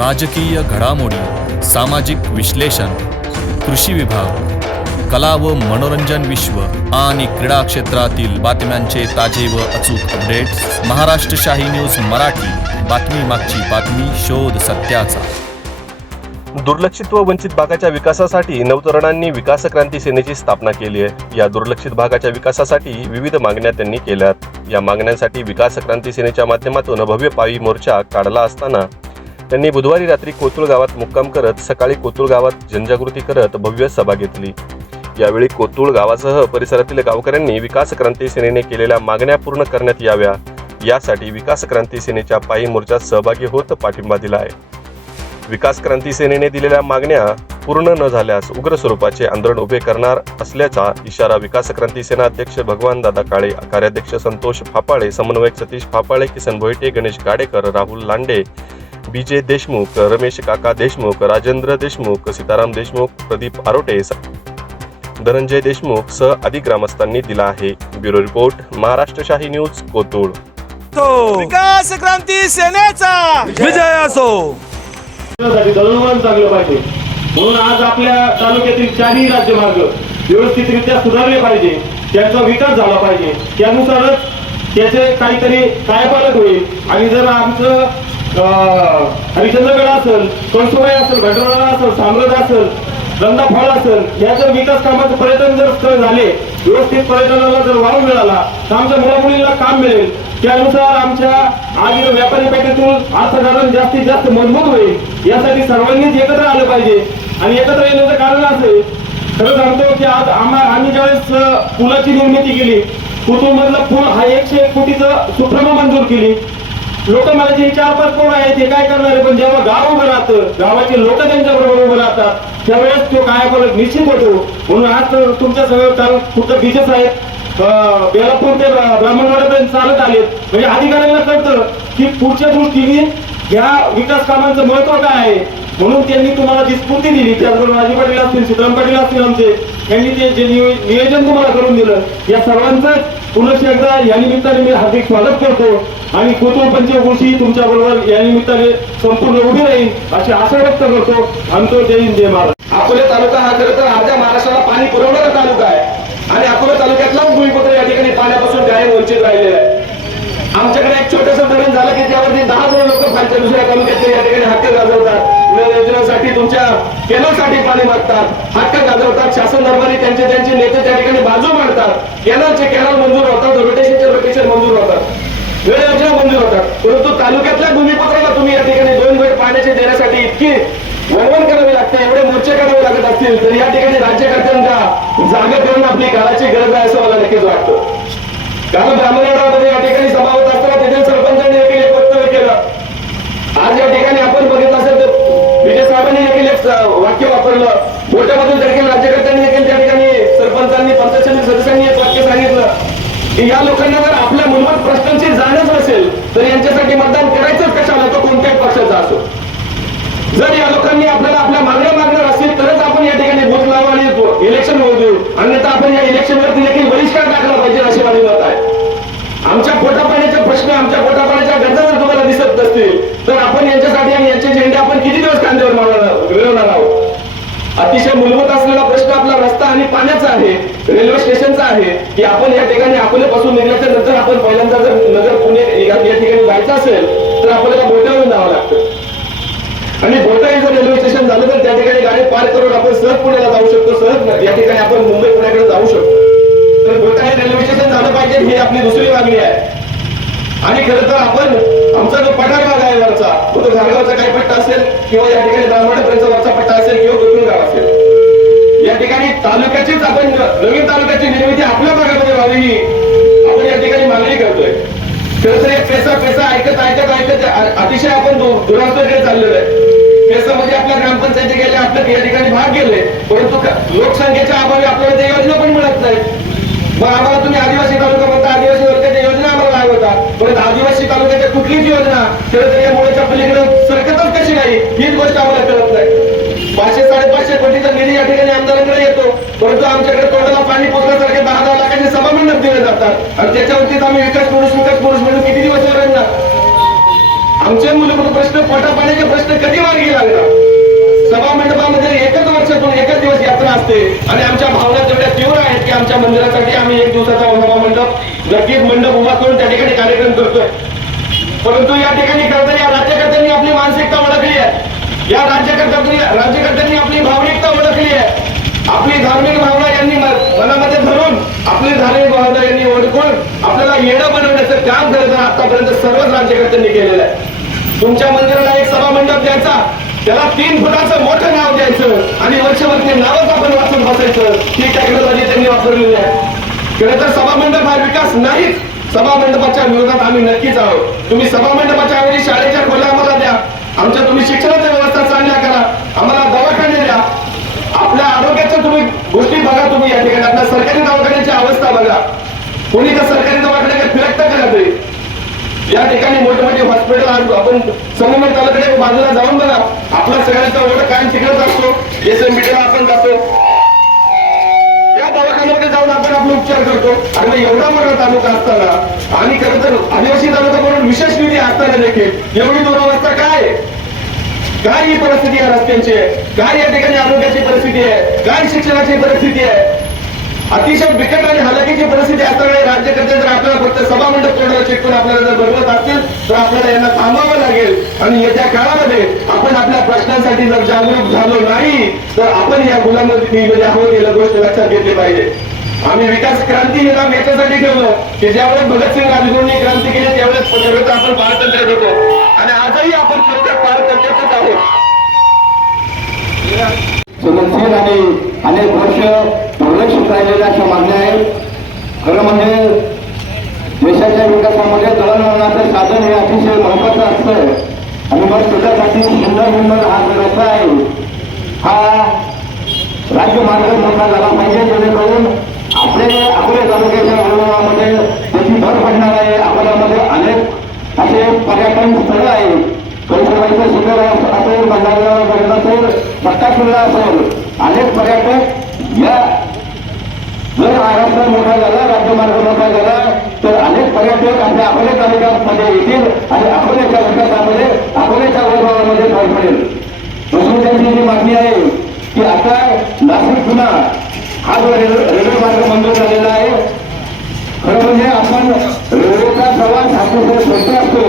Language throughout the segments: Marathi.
राजकीय घडामोडी सामाजिक विश्लेषण कृषी विभाग कला व मनोरंजन विश्व आणि क्रीडा क्षेत्रातील बातम्यांचे ताजे व अचूक अपडेट्स महाराष्ट्र शाही न्यूज मराठी. बातमी मागची बातमी शोध सत्याचा. दुर्लक्षित व वंचित भागाच्या विकासासाठी नवतरुणांनी विकास क्रांती सेनेची स्थापना केली आहे. या दुर्लक्षित भागाच्या विकासासाठी विविध मागण्या त्यांनी केल्यात. या मागण्यांसाठी विकास क्रांती सेनेच्या माध्यमातून भव्य पायी मोर्चा काढला असताना त्यांनी बुधवारी रात्री कोतुळ गावात मुक्काम करत सकाळी कोतुळ गावात जनजागृती करत भव्य सभा घेतली. यावेळी कोतुळ गावासह परिसरातील गावकऱ्यांनी विकास क्रांती सेनेने केलेल्या मागण्या पूर्ण करण्यात याव्या. यासाठी विकास क्रांती सेनेच्या पायी मोर्चात सहभागी होत पाठिंबा दिला आहे विकास क्रांती सेनेने दिलेल्या मागण्या पूर्ण न झाल्यास उग्र स्वरूपाचे आंदोलन उभे करणार असल्याचा इशारा विकास क्रांती सेना अध्यक्ष भगवान दादा काळे कार्याध्यक्ष संतोष फापाळे समन्वयक सतीश फापाळे किसन भोईटे गणेश गाडेकर राहुल लांडे बीजे देशमुख रमेश काका देशमुख राजेंद्र देशमुख सीताराम देशमुख प्रदीप आरोटे धनंजय देशमुख सह आदी ग्रामस्थांनी दिला आहे. ब्युरो रिपोर्ट महाराष्ट्र शाही न्यूज कोतुळ. तो विकास क्रांती सेनेचा विजय असो. चांगलं पाहिजे. म्हणून आज आपल्या तालुक्यातील चारही राज्यमार्ग व्यवस्थितरित्या सुधारले पाहिजे. त्यांचा विकास झाला पाहिजे. त्यानुसारच त्याचे काहीतरी कायपालक होईल. आणि जर आमचं हरिश्चंद्रगड असेल कळसुबाई असेल घटनाळा असेल साम्राज्य असेल रंदा फळ असेल या जर विकास कामाचं पर्यटन जर स्थळ झाले व्यवस्थित पर्यटनाला जर वाव मिळाला तर आमच्या मुलामुलींना काम मिळेल. त्यानुसार आमच्या आज व्यापारी पेठेतून अर्थकारण जास्तीत जास्त मजबूत होईल यासाठी सर्वांनीच एकत्र आलं पाहिजे. आणि एकत्र येण्याचं कारण असेल खरं सांगतो की आज आम्हा आम्ही ज्यावेळेस पुलाची निर्मिती केली कुटुंब मधलं पूल हा एकशे एक कोटीचं सुप्रम मंजूर केली. लोक मला जे चार पाच कोण आहे ते काय करणार आहे? पण जेव्हा गाव उभं राहतं गावाचे लोक त्यांच्या बरोबर उभं राहतात त्यावेळेस तो काय फरक निश्चित होतो. म्हणून आज तुमच्या सगळं काल कुठं बीजेस आहेत बेलापूर ते ब्राह्मणवाड्यापर्यंत चालत आलेत. म्हणजे अधिकाऱ्यांना कळतं की पुढच्या दृष्टीने या विकास कामांचं महत्त्व काय आहे. म्हणून त्यांनी तुम्हाला जी स्फूर्ती दिली त्याचबरोबर राजू पाटील असतील सीताराम पाटील असतील आमचे त्यांनी ते जे नियोजन तुम्हाला करून दिलं या सर्वांचं पुनश्च एकदा या निमित्ताने मी हार्दिक स्वागत करतो. आणि कोतुळ गोष्टी तुमच्या बरोबर या निमित्ताने संपूर्ण उभी राहील अशी आशा व्यक्त करतो. आमचं जय हिंद जय महाराज अकोले तालुका हा खरं तर अर्ध्या महाराष्ट्राला पाणी पुरवणारा तालुका आहे. आणि अकोले तालुक्यातलाच भूमिपुत्र या ठिकाणी पाण्यापासून डायरेक्ट वंचित राहिलेला आहे. आमच्याकडे एक छोटंसं धरण झालं की त्यावरती दहा जण लोक खालच्या दुसऱ्या तालुक्यातले या ठिकाणी हक्क गाजवतात. योजनांसाठी तुमच्या केनलसाठी पाणी मागतात. हक्क गाजवतात? शासन दरबारी त्यांचे त्यांचे नेते त्या ठिकाणी बाजू मांडतात. केनलचे केनल मंजूर होतात रोटेशनचे रोटेशन मंजूर होतात. वेळ योजना मंजूर होतात. परंतु तालुक्यातल्या भूमिपत्राला तुम्ही या ठिकाणी दोन वेळ पाण्याचे देण्यासाठी इतकी वळवण करावी लागते एवढे मोर्चे करावे लागत असतील तर या ठिकाणी राज्यकर्त्यांच्या जागा करून आपली काळाची गरज आहे असं मला नक्कीच वाटतं. कारण ब्राह्मणवाडामध्ये या ठिकाणी सभा होत असताना तेथील सरपंचांनी देखील एक वक्तव्य केलं आज या ठिकाणी आपण बघितलं असेल तर विजय साहेबांनी देखील एक स- वाक्य वापरलं. मोठ्यामधून देखील राज्यकर्त्यांनी देखील त्या ठिकाणी सरपंचांनी पंचायत सदस्यांनी एक वाक्य सांगितलं. की या लोकांना जर आपल्या मूलभूत प्रश्नांची जाणच नसेल तर यांच्यासाठी मतदान करायचंच कशाला तो कोणत्याही पक्षाचा असो जर या लोकांनी आपल्याला आपल्या मागण्या मागणार असतील तरच आपण या ठिकाणी बूथ लावू आणि इलेक्शन होऊ देऊ अन्यथा आपण या इलेक्शनवरती देखील बहिष्कार टाकला पाहिजे असे माझे मत आहे आमच्या पोटापाण्याचे प्रश्न आमच्या पोटापाण्याच्या गरजा जर तुम्हाला दिसत नसतील तर आपण यांच्यासाठी आणि यांचे झेंडे आपण किती दिवस खांद्यावर मारणार मिळवणार आहोत अतिशय मूलभूत असलेला प्रश्न ठिकाणी पाण्याचं पाण्याचा आहे रेल्वे स्टेशनचं आहे की आपण या ठिकाणी अकोल्यापासून निघल्याच्या नंतर आपण पहिल्यांदा जर नगर पुणे या ठिकाणी जायचं असेल तर आपल्याला बोटावरून जावं लागतं. आणि बोटाई जर रेल्वे स्टेशन झालं तर त्या ठिकाणी गाडी पार करून आपण सहज पुण्याला जाऊ शकतो सहज या ठिकाणी आपण मुंबई पुण्याकडे जाऊ शकतो. तर बोटाई रेल्वे स्टेशन झालं पाहिजे ही आपली दुसरी मागणी आहे. आणि खरं तर आपण आमचा जो पठार भाग आहे वरचा तो घारगावचा काही पट्टा असेल किंवा या ठिकाणी ब्राह्मणपर्यंत वरचा पट्टा असेल किंवा गोकुळ गाव असेल. या ठिकाणी तालुक्याचीच आपण नवीन तालुक्याची निर्मिती आपल्या भागामध्ये व्हावी ही आपण या ठिकाणी मागणी करतोय. तर पेसा पेसा ऐकत ऐकत ऐकत अतिशय आपण दु- चाललेलो आहे. पेसामध्ये आपल्या ग्रामपंचायती गेले आपल्या या ठिकाणी भाग गेले परंतु लोकसंख्येच्या अभावी आपल्याला त्या योजना पण मिळत नाही. मग आम्हाला तुम्ही आदिवासी तालुका म्हणता आदिवासी वर्गाच्या योजना आम्हाला लागवता परंतु आदिवासी तालुक्याच्या कुठलीच योजना तर या मुळाच्या पलीकडे सरकतच कशी नाही हीच गोष्ट आम्हाला कळत नाही. पाचशे साडेपाचशे कोटीचा निधी या ठिकाणी आमदारांकडे येतो. परंतु आमच्याकडे तोंडाला पाणी पोचण्यासारखे दहा दहा लाखांचे सभा मंडप दिले जातात. आणि त्याच्यावरतीच आम्ही विकास पुरुष विकास पुरुष म्हणून किती दिवस राहणार आमचे मूलभूत प्रश्न पोटापाण्याचे प्रश्न कधी मार्गी लागणार? सभा मंडपामध्ये एकच वर्षातून एकच दिवस यात्रा असते. आणि आमच्या भावना तेवढ्या तीव्र आहेत की आमच्या मंदिरासाठी आम्ही एक दिवसाचा सभा मंडप नक्कीच मंडप उभा करून त्या ठिकाणी कार्यक्रम करतोय. परंतु या ठिकाणी करताना या राज्यकर्त्यांनी आपली मानसिकता ओळखली आहे. या राज्यकर्त्यांनी राज्यकर्त्यांनी आपली भावनिकता ओळखली आहे. आपली धार्मिक भावना यांनी मनामध्ये धरून आपली धार्मिक भावना यांनी ओळखून आपल्याला येणं बनवण्याचं काम करत आतापर्यंत सर्वच राज्यकर्त्यांनी केलेलं आहे. तुमच्या मंदिराला एक सभा मंडप द्यायचा त्याला तीन फुटाचं मोठं नाव द्यायचं आणि वर्षभर ते नावच आपण वाचून बसायचं. ही टेक्नॉलॉजी त्यांनी वापरलेली आहे. खरं तर सभा मंडप हा विकास नाहीच. सभा मंडपाच्या विरोधात आम्ही नक्कीच आहोत. तुम्ही सभा मंडपाच्या ऐवजी शाळेच्या खोल्या आम्हाला द्या. आमच्या तुम्ही शिक्षणाच्या व्यवस्था चांगल्या करा आम्हाला दवाखाने द्या आपल्या आरोग्याच्या तुम्ही गोष्टी बघा तुम्ही या ठिकाणी. आपल्या सरकारी दवाखान्याची अवस्था बघा. कोणी त्या सरकारी दवाखान्याकडे फिरकत का ते या ठिकाणी मोठे मोठे हॉस्पिटल आणतो आपण संगमेर तालुक्याकडे बाजूला जाऊन बघा. आपला सगळ्यांचा ओढ कायम तिकडेच असतो. एस एम ला आपण जातो. त्या दवाखान्यामध्ये जाऊन आपण आपला उपचार करतो. आणि एवढा मोठा तालुका असताना आणि खरं तर आदिवासी तालुका म्हणून विशेष निधी असताना देखील एवढी दोन काय आहे? काय ही परिस्थिती आहे रस्त्यांची. आहे या ठिकाणी आरोग्याची परिस्थिती आहे. काय शिक्षणाची परिस्थिती आहे. अतिशय बिकट आणि हलाखीची परिस्थिती असताना राज्यकर्ते जर आपल्याला फक्त सभा मंडप तोडायला चिटकून आपल्याला जर बरोबर असतील तर आपल्याला यांना थांबावं लागेल. आणि येत्या काळामध्ये आपण आपल्या प्रश्नांसाठी जर जागरूक झालो नाही तर आपण या गुलामगिरी आहोत याला गोष्ट लक्षात घेतली पाहिजे. आम्ही विकास क्रांती हे याच्यासाठी ठेवलं की ज्यावेळेस भगतसिंग राजगुरूंनी क्रांती केली त्यावेळेस खरं आपण पारतंत्र्य होतो आणि आजही आपण खरं पारतंत्र्यातच आहोत. सुरक्षित आणि अनेक वर्ष दुर्लक्षित राहिलेल्या अशा मागण्या आहेत खरं म्हणजे देशाच्या विकासामध्ये दळणवळणाचं साधन हे अतिशय महत्वाचं असतं आणि मग त्याच्यासाठी सुंदर सुंदर हा जो आहे. हा राज्यमार्ग मोठा झाला पाहिजे जेणेकरून आपले अकोले तालुक्याच्या अनुभवामध्ये त्याची भर पडणार आहे. अकोल्यामध्ये अनेक असे पर्यटन स्थळ आहे कळसुबाईचं शिखर असेल भंडारा असेल सत्ता किल्ला असेल. अनेक पर्यटक या जर महाराष्ट्र मोठा झाला राज्यमार्ग मोठा झाला तर अनेक पर्यटक आपल्या अकोले तालुक्यामध्ये येतील आणि अकोल्याच्या विकासामध्ये अकोल्याच्या वैभवामध्ये भर पडेल. दुसरी त्यांची जी मागणी आहे की आता नाशिक पुन्हा आज रेल्वे रेल्वे मार्ग मंजूर झालेला आहे. खरं म्हणजे आपण रेल्वेचा प्रवास अतिशय स्वस्त असतो?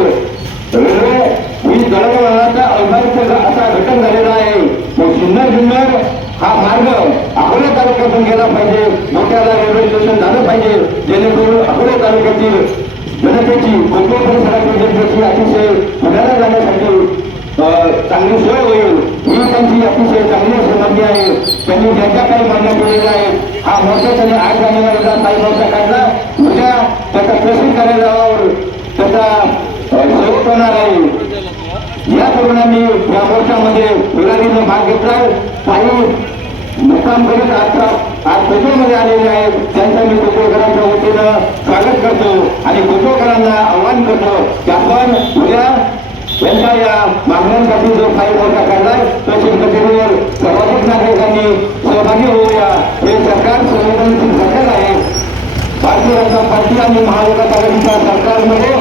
रेल्वे ही दळणवळणाचा अविभाज्य असा घटक झालेला आहे. सुंदर सुंदर हा मार्ग अकोला तालुक्यातून गेला पाहिजे. मोठ्याला रेल्वे स्टेशन झालं पाहिजे. जेणेकरून अकोला तालुक्यातील जनतेची कोकण परिसरातील जनतेची अतिशय पुण्याला जाण्यासाठी चांगली सोय होईल. ही त्यांची अतिशय चांगली अशी आहे. त्यांनी ज्या काही मागण्या केलेल्या आहेत हा मोर्चा त्यांनी आठ जानेवारीला काही मोर्चा काढला. उद्या त्याचा प्रसिद्ध कार्यालयावर त्याचा अ, शेवट होणार आहे. या तरुणांनी या मोर्चामध्ये विराजीनं भाग घेतला काही मुक्काम करीत आता आज कोचोमध्ये आलेले आहेत. त्यांचा मी कोचोकरांच्या वतीनं स्वागत करतो आणि कोचोकरांना आव्हान करतो की आपण उद्या यांच्या या मागण्यांसाठी जो काही मोर्चा काढलाय तो शिल्पकरीवर सर्वाधिक नागरिकांनी सहभागी होऊया. हे सरकार संवेदनशील सरकार आहे. भारतीय जनता पार्टी आणि महाविकास आघाडीच्या सरकारमध्ये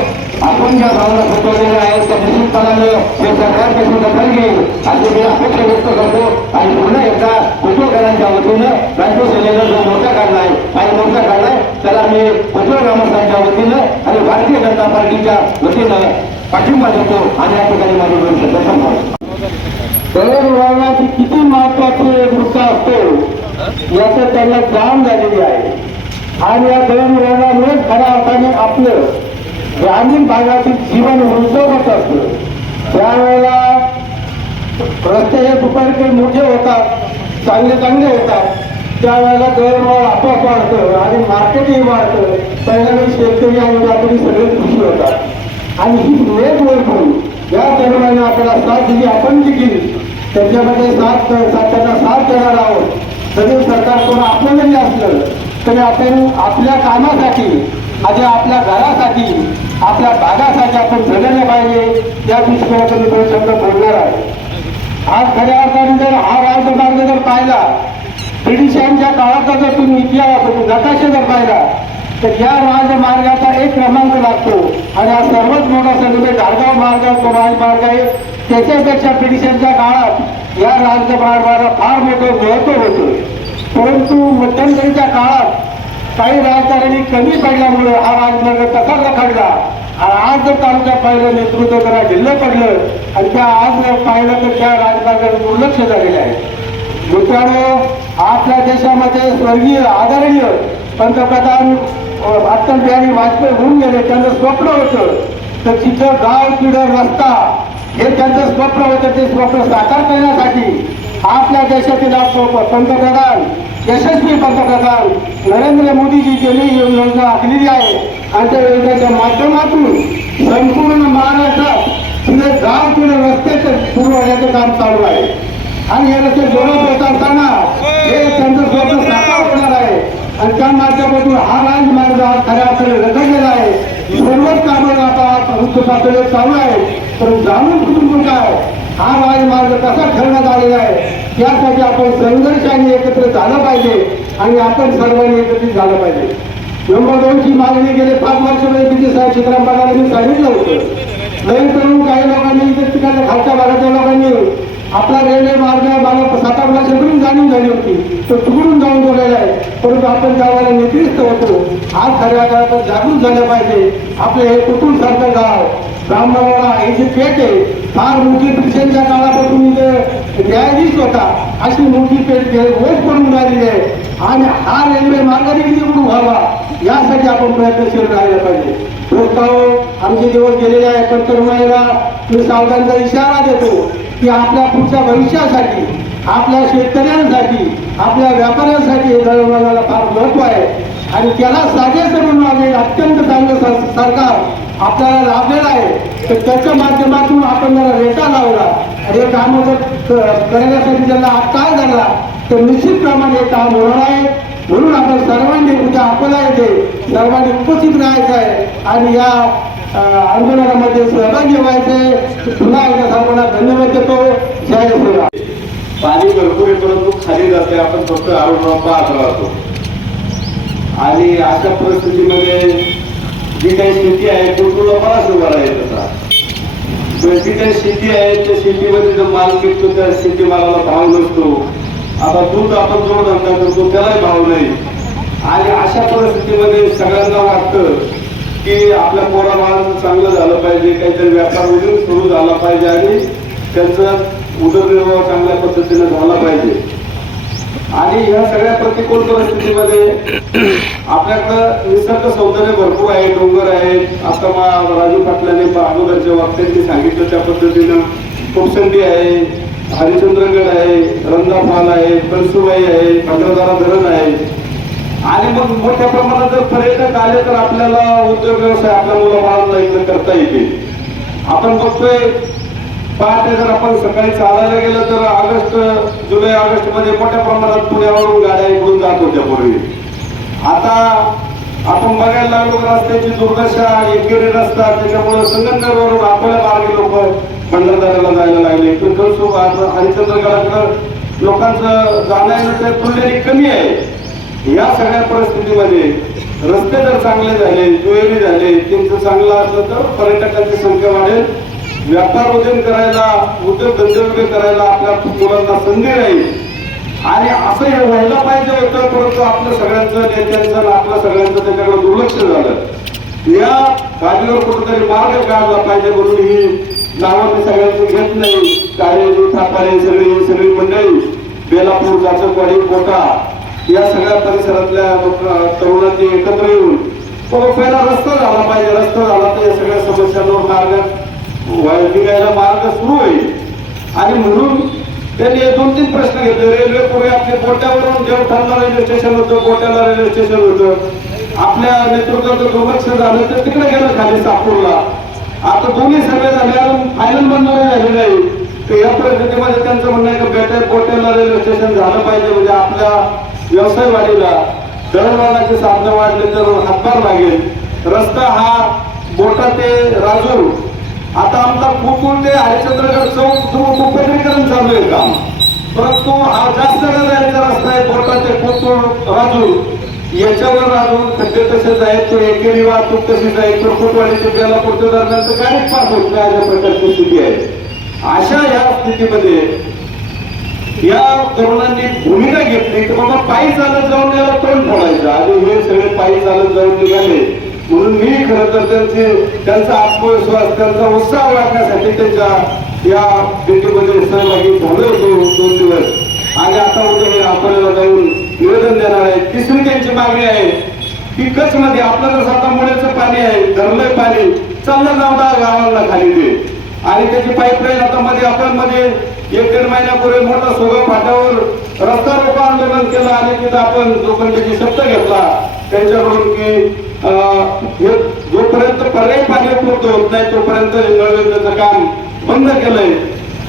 आपण ज्या भावना सुचवलेल्या आहेत त्या निश्चितपणाने हे सरकार त्याची दखल घेईल. अशी मी अपेक्षा व्यक्त करतो आणि पुन्हा एकदा कुटुंबकरांच्या वतीनं राज्य सेनेनं जो मोर्चा काढलाय आणि मोर्चा काढलाय त्याला मी कुटुंब ग्रामस्थांच्या वतीनं आणि भारतीय जनता पार्टीच्या वतीनं पाठिंबा देतो आणि या ठिकाणी माझी भविष्याचा शब्द दळण वळणाची किती महत्वाची वृत्त असतो याचं त्यांना जाण झालेली आहे. आणि या दळणवळणामुळे खऱ्या अर्थाने आपलं ग्रामीण भागातील जीवन वृद्धवत असतं. त्यावेळेला रस्ते हे दुपारी मोठे होतात चांगले चांगले होतात. त्यावेळेला दळणवळ आपोआप वाढतं आणि मार्केटही वाढतं. त्यावेळेला शेतकरी आणि व्यापारी सगळे खुशी होतात. आणि ही नेट ओळखून या तरुणाने आपल्याला साथ दिली आपण जी केली त्याच्यामध्ये साथ साथ त्यांना साथ देणार आहोत. तरी सरकार कोण आपलं जरी असलं तरी आपण आपल्या कामासाठी आणि आपल्या घरासाठी आपल्या भागासाठी आपण झगडले पाहिजे त्या दृष्टीने दोन शब्द बोलणार आहे. आज खऱ्या अर्थाने जर हा राजमार्ग जर पाहिला ब्रिटिशांच्या काळाचा जर तुम्ही इतिहास नकाशा जर पाहिला तर या राजमार्गाचा एक क्रमांक लागतो. आणि हा सर्वात मोठा सगळे धारगाव मार्ग तो राजमार्ग आहे. त्याच्यापेक्षा ब्रिटिशांच्या काळात या राजमार्गाला फार मोठं महत्त्व होतं. परंतु मध्यंतरीच्या काळात काही राजकारणी कमी पडल्यामुळे हा राजमार्ग तसाच रखडला. आणि आज जर तालुक्यात पाहिलं नेतृत्व करा ढिल्लं पडलं आणि त्या आज जर पाहिलं तर त्या राजमार्गावर दुर्लक्ष झालेलं आहे. मित्रांनो आपल्या देशामध्ये स्वर्गीय आदरणीय पंतप्रधान आता अटल बिहारी वाजपेयी होऊन गेले त्यांचं स्वप्न होतं. तर तिथं गाव किडं रस्ता हे त्यांचं स्वप्न होतं ते स्वप्न साकार करण्यासाठी आपल्या देशातील पंतप्रधान यशस्वी पंतप्रधान नरेंद्र मोदीजी त्यांनी ही योजना आखलेली आहे. आणि त्या योजनेच्या माध्यमातून संपूर्ण महाराष्ट्रात तिथे गाव किंवा रस्त्याचं सुरू होण्याचं काम चालू आहे. आणि हे रस्ते जोडत होत असताना हे त्यांचं स्वप्न साकार आणि त्या माध्यमातून हा राजमार्ग हा खऱ्या अर्थाने गेला आहे. सर्वच कामं आता उच्च पातळीवर चालू आहे. तर जाणून कुटुंब काय? हा राजमार्ग कसा ठरण्यात आलेला आहे? त्यासाठी आपण संघर्षाने एकत्र झालं पाहिजे आणि आपण सर्वांनी एकत्रित झालं पाहिजे. नंबर दोनची मागणी गेले पाच वर्षामध्ये तिथे साहेब चित्राम पगारांनी सांगितलं होतं. नवीन तरुण काही लोकांनी इतर ठिकाणी खालच्या भागातल्या लोकांनी आपला रेल्वे मार्ग मला सात आठ वर्षापूर्वी जाणीव झाली होती. तर तुकडून जाऊन बोलायला परंतु आपण गावाला नेतृत्व होतो. आज खऱ्या काळात जागृत झालं पाहिजे. आपले हे कुटुंब सारखं गाव ब्राह्मणवाडा हे जे पेठ आहे फार मोठी ब्रिटिशांच्या काळापासून न्यायाधीश होता अशी मोठी पेठ रोज पडून राहिली आहे. आणि हा रेल्वे मार्गाने किती निवडून व्हावा यासाठी आपण प्रयत्नशील राहिलं पाहिजे. दोस्ताहो आमचे दिवस गेलेले आहे पण तरुणाईला मी सावधानचा इशारा देतो. की आपल्या पुढच्या भविष्यासाठी आपल्या शेतकऱ्यांसाठी आपल्या व्यापाऱ्यांसाठी हे दळणवळणाला फार महत्त्व आहे. आणि त्याला साजेसं म्हणून आम्ही अत्यंत चांगलं सर- सरकार आपल्याला लाभलेलं आहे. तर त्याच्या माध्यमातून आपण जरा रेटा लावला. आणि हे काम जर करण्यासाठी त्यांना काय झाला तर निश्चितप्रमाणे हे काम होणार आहे. म्हणून आपण सर्वांनी उद्या अकोला येते सर्वांनी उपस्थित राहायचं आहे. आणि या आंदोलनामध्ये सहभागी व्हायचे. पुन्हा एकदा सर्वांना धन्यवाद देतो. जय श्रीराम. पाणी भरपूर आहे परंतु खाली जाते. आपण फक्त आरोग्य पाहत राहतो. आणि अशा परिस्थितीमध्ये जी काही शेती आहे तो तुला बराच उभारा येत होता जी काही शेती आहे त्या शेतीमध्ये जो माल पिकतो त्या शेतीमालाला भाव नसतो. आता दूध आपण जो धंदा करतो त्यालाही भाव नाही. आणि अशा परिस्थितीमध्ये सगळ्यांना वाटतं की आपल्या पोराबाळांचं चांगलं झालं पाहिजे काहीतरी व्यापार वगैरे सुरू झाला पाहिजे आणि त्यांचा उदरनिर्वाह चांगल्या पद्धतीने झाला पाहिजे. आणि ह्या सगळ्या प्रतिकूल परिस्थितीमध्ये आपल्याकडं निसर्ग सौंदर्य भरपूर आहे डोंगर आहेत. आता मा- राजू पाटलाने अगोदरच्या वक्त्यांनी सांगितलं त्या पद्धतीनं कोपसंडी आहे हरिश्चंद्रगड आहे रंगाफाल आहे कळसुबाई आहे भद्रदारा धरण आहे. आणि मग मोठ्या प्रमाणात जर पर्यटक आले तर आपल्याला उद्योग व्यवसाय आपल्या मुलाबाळांना इकडे करता येतील आपण बघतोय पहाटे जर आपण सकाळी चालायला गेलं तर ऑगस्ट जुलै ऑगस्टमध्ये मोठ्या प्रमाणात पुण्यावरून गाड्या इकडून जात होत्या पूर्वी. आता आपण बघायला लागलो रस्त्याची दुर्दशा एकेरी रस्ता त्याच्यामुळे संगमनेरवरून आपल्या मार्गे लोक भंडारदाराला जायला लागले. इकडून सुख हरिश्चंद्रगडाकडं लोकांचं जाणं येणं तुलनेने कमी आहे. या सगळ्या परिस्थितीमध्ये रस्ते जर चांगले झाले दुहेरी झाले त्यांचं चांगलं असलं तर पर्यटकांची संख्या वाढेल. व्यापार उद्योग करायला उद्योग धंदे उभे करायला आपल्या मुलांना संधी राहील. आणि असं हे व्हायला पाहिजे होतं परंतु आपल्या सगळ्यांचं नेत्यांचं आपलं सगळ्यांचं त्याच्याकडे दुर्लक्ष झालं. या गाडीवर कुठेतरी मार्ग काढला पाहिजे म्हणून ही नावं मी सगळ्यांचं घेत नाही. कार्यालय थापारे सगळी सगळी मंडळी बेलापूर जाचकवाडी कोटा या सगळ्या परिसरातल्या तरुणांनी एकत्र येऊन बाबा पहिला रस्ता झाला पाहिजे रस्ता झाला तर या सगळ्या समस्यांवर मार्ग निघायला मार्ग सुरू होईल. आणि म्हणून त्यांनी दोन तीन प्रश्न घेतले. रेल्वे पूर्वी आपल्या कोट्यावरून देवठाणला रेल्वे स्टेशन होतं कोट्याला रेल्वे स्टेशन होतं. आपल्या नेतृत्वाचं दुर्लक्ष झालं तर तिकडे गेलं खाली सापूरला आता दोन्ही सगळे झाले अजून फायनल बंद झाले नाही. तर या परिस्थितीमध्ये त्यांचं म्हणणं आहे की बेटर कोट्याला रेल्वे स्टेशन झालं पाहिजे. म्हणजे आपल्या व्यवसाय वाढीला दळणवळणाचे साधनं वाढले तर हातभार लागेल. रस्ता हा मोठा ते राजूर आता आमचा कुकुळ ते हरिश्चंद्रगड चौक उपकेंद्रीकरण चालू आहे काम. परंतु हा जास्त जायचा रस्ता आहे मोठा ते कोतुळ राजूर याच्यावर अजून खड्डे तसेच आहेत तो एकेरी वाहतूक तशीच आहे. कुरकुटवाडी ते बेलापूरच्या दरम्यानचं गाडीच पास होत नाही अशा प्रकारची स्थिती आहे. अशा या स्थितीमध्ये या तरुणांनी भूमिका घेतली की बाबा पायी चालत जाऊन याला तोंड फोडायचं. आणि हे सगळे पायी चालत जाऊन निघाले. म्हणून मी खरं तर त्यांचे त्यांचा आत्मविश्वास त्यांचा उत्साह वाढण्यासाठी त्यांच्या या भेटीमध्ये सहभागी झालो होतो दोन दिवस. आणि आता उद्या आपल्याला जाऊन निवेदन देणार आहे. तिसरी त्यांची मागणी आहे की कच मध्ये आपलं जसं आता मुळ्याचं पाणी आहे धरलंय पाणी चाललं जाऊ दहा गावांना खाली दे. आणि त्याची पाईपलाईन आता मध्ये आपण मध्ये एक दीड महिन्यापूर्वी मोठा सोगा फाट्यावर रस्ता रोको आंदोलन केलं आणि तिथं आपण लोकांची शब्द घेतला त्यांच्याकडून की जोपर्यंत पर्यायी पाणी उपलब्ध होत नाही तोपर्यंत हे काम बंद केलंय.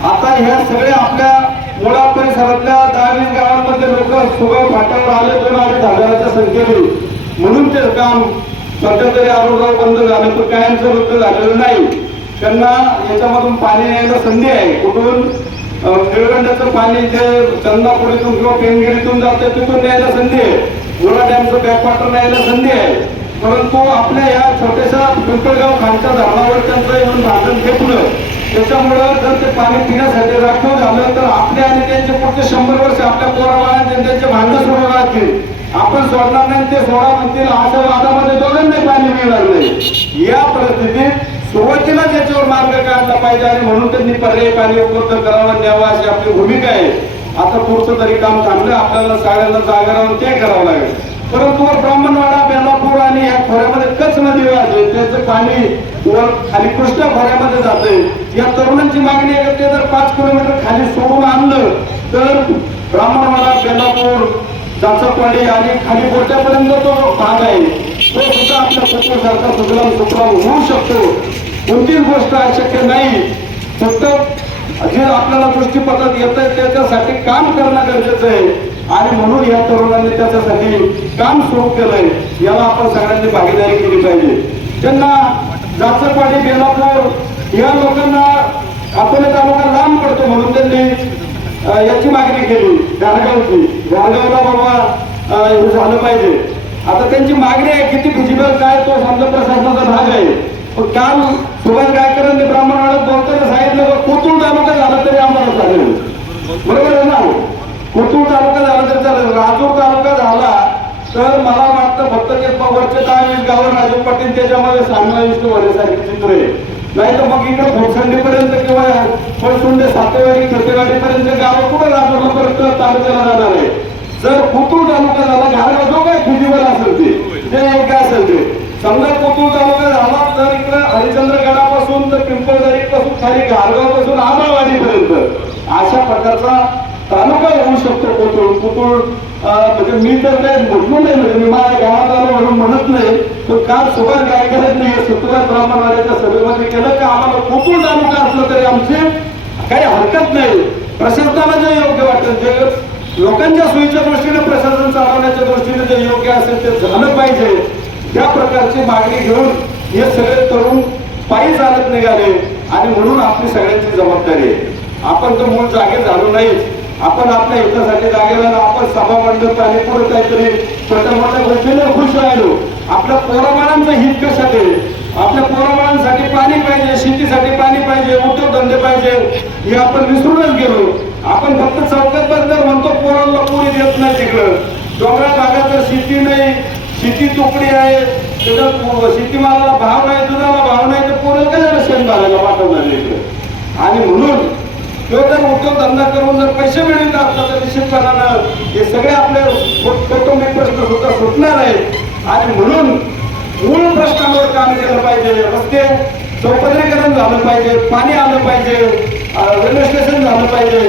आता ह्या सगळ्या आपल्या मुळा परिसरातल्या दहा वीस गावांमध्ये लोक सोगा फाट्यावर आले दोन अडीच हजाराच्या संख्येने. म्हणून ते काम सध्या तरी आरोग्य बंद झालं पण कायमचं वृत्त झालेलं नाही. त्यांना याच्यामधून पाणी यायला संधी आहे. कुठून? अं, पाणी जे चंदापुरीतून किंवा पेनगिरीतून जाते तिथून न्यायला संधी आहे. मुळा डॅमचं बॅकवॉटर न्यायला संधी आहे. परंतु आपल्या या छोट्याशा पिंपळगाव खालच्या झाडावर त्यांचं येऊन भाषण फेकलं त्याच्यामुळं जर ते पाणी पिण्यासाठी राखीव झालं तर आपल्या आणि त्यांचे पुढचे शंभर वर्ष आपल्या पोराबाळांचे त्यांचे भांडण सुरू राहतील. आपण सोडणार नाही ते सोडा म्हणतील. अशा वादामध्ये दोघांनाही पाणी मिळणार नाही. या परिस्थितीत सुरुवातीला त्याच्यावर मार्ग काढला पाहिजे आणि म्हणून त्यांनी पर्यायी कार्य उपलब्ध करावा द्यावा अशी आपली भूमिका आहे. आता पुढचं तरी काम चांगलं आपल्याला सगळ्यांना जागा राहून ते करावं लागेल. परंतु ब्राह्मणवाडा बेलापूर आणि या खोऱ्यामध्ये कच नदी वाहते. त्याचं पाणी वर खाली कृष्णा खोऱ्यामध्ये जाते या तरुणांची मागणी आहे ते जर पाच किलोमीटर खाली सोडून आणलं तर ब्राह्मणवाडा बेलापूर जाचकवाडी आणि खाली गोट्यापर्यंत तो भाग आहे. तो सुद्धा आपल्या कुटुंबासारखा सुजलाम सुफलाम होऊ शकतो. कोणतीच गोष्ट अशक्य नाही. फक्त जे आपल्याला दृष्टीपथात येत आहे त्याच्यासाठी काम करणं गरजेचं आहे. आणि म्हणून या तरुणांनी त्याच्यासाठी काम सुरू केलंय. याला आपण सगळ्यांनी भागीदारी केली पाहिजे. त्यांना जाचकवाडी बेलापूर या लोकांना अकोले तालुका लांब पडतो म्हणून त्यांनी याची मागणी केली गारगावची गारगावला बाबा हे झालं पाहिजे. आता त्यांची मागणी आहे किती फिजिबल काय तो समजा प्रशासनाचा भाग आहे. पण काल सुभाष गायकरांनी ब्राह्मणाला बोलताना सांगितलं बा, कोथरूड तालुका झाला तरी आम्हाला चालेल. बरोबर आहे ना? कोथरूड तालुका झाला तरी चालेल. राजूर तालुका झाला तर मला वाटतं फक्त ते वरचे दहा वीस गावं राजू पाटील त्याच्यामध्ये सांगला विष्णू होण्यासारखी चित्र आहे. नाही तर मग इकडे भोसंडीपर्यंत किंवा फळसुंडे सातेवाडी खतेवाडीपर्यंत गावं कुठं राजूरला परत तालुक्याला जाणार आहे? जर कोथरूड तालुका झाला घालगा जो काय फिजिबल असेल ते ते काय असेल ते. समजा कोथरूड तालुक्यात आला तर इकडं हरिचंद्रगडापासून तर पिंपळदरी पासून खाली घालगावपासून आंबावाडीपर्यंत अशा प्रकारचा तालुका होऊ शकतो कोथरूड कोथरूड म्हणजे मी तर काय म्हटलो नाही म्हणजे मी माझ्या गावात आलो म्हणून म्हणत नाही पण काल सुभाष गायकरांनी हे सुतराज ब्राह्मणाच्या सभेमध्ये केलं का आम्हाला कोथरूड तालुका असलं तरी आमचे काही हरकत नाही. प्रशासनाला जे योग्य वाटेल जे लोकांच्या सोयीच्या दृष्टीने प्रशासन चालवण्याच्या दृष्टीने जे योग्य असेल ते झालं पाहिजे. या प्रकारची मागणी घेऊन हे सगळे तरुण पायी चालत निघाले आणि म्हणून आपली सगळ्यांची जबाबदारी आहे. आपण तर मूळ जागे झालो नाही आपण आपल्या हितासाठी जागेला आपण सभा मंडप आणि पुढे काहीतरी छोट्या मोठ्या गोष्टीने खुश राहिलो. आपल्या पोराबाळांचं हित कशात आहे? आपल्या पोराबाळांसाठी पाणी पाहिजे शेतीसाठी पाणी पाहिजे उद्योगधंदे पाहिजे हे आपण विसरूनच गेलो. आपण फक्त चौकात बसणार म्हणतो पोरांना पोरी देत नाही तिकडं. डोंगराळ भागात तर शेती नाही. शेती तुकडी आहे त्याचा शेतीमालाला भाव नाही दुधाला भाव नाही तर पोरं काय झालं शेण घालायला पाठवणार इकडे? आणि म्हणून तो जर उद्योगधंदा करून जर पैसे मिळवत असला तर निश्चितपणानं हे सगळे आपले कौटुंबिक प्रश्न सुद्धा सुटणार आहेत. आणि म्हणून मूळ प्रश्नावर काम केलं पाहिजे रस्ते चौपदरीकरण झालं पाहिजे पाणी आलं पाहिजे रेल्वे स्टेशन झालं पाहिजे.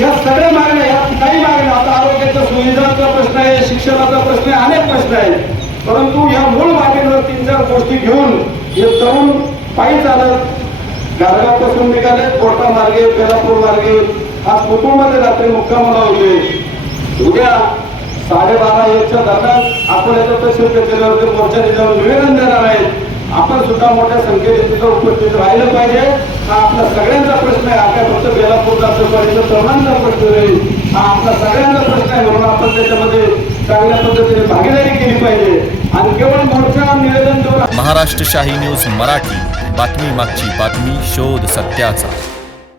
या सगळ्या मागण्या या काही मागण्या आता आरोग्याच्या सुविधांचा प्रश्न आहे शिक्षणाचा प्रश्न आहे अनेक प्रश्न आहेत. परंतु या मूळ बाबींवर तीन चार गोष्टी घेऊन हे तरुण पायी चालत गारगावपासून निघाले कोटा मार्गे बेलापूर मार्गे. आज कुटुंबामध्ये रात्री मुक्कामाला होते उद्या साडेबारा एकच्या दरम्यान आपण याचं तहसील कचेरीवरती मोर्चाने जाऊन निवेदन देणार आहेत. आपण सुद्धा मोठ्या संख्येने तिथं उपस्थित राहिलं पाहिजे. हा आपला सगळ्यांचा प्रश्न आहे. आपल्या फक्त बेलापूरचा जाचकवाडीचा तरुणांचा प्रश्न नाही. हा आपला सगळ्यांचा प्रश्न आहे म्हणून आपण त्याच्यामध्ये चांगल्या पद्धतीने भागीदारी केली पाहिजे. आणि केवळ मोर्चा निवेदन देऊन महाराष्ट्र शाही न्यूज मराठी. बातमी मागची बातमी शोध सत्याचा.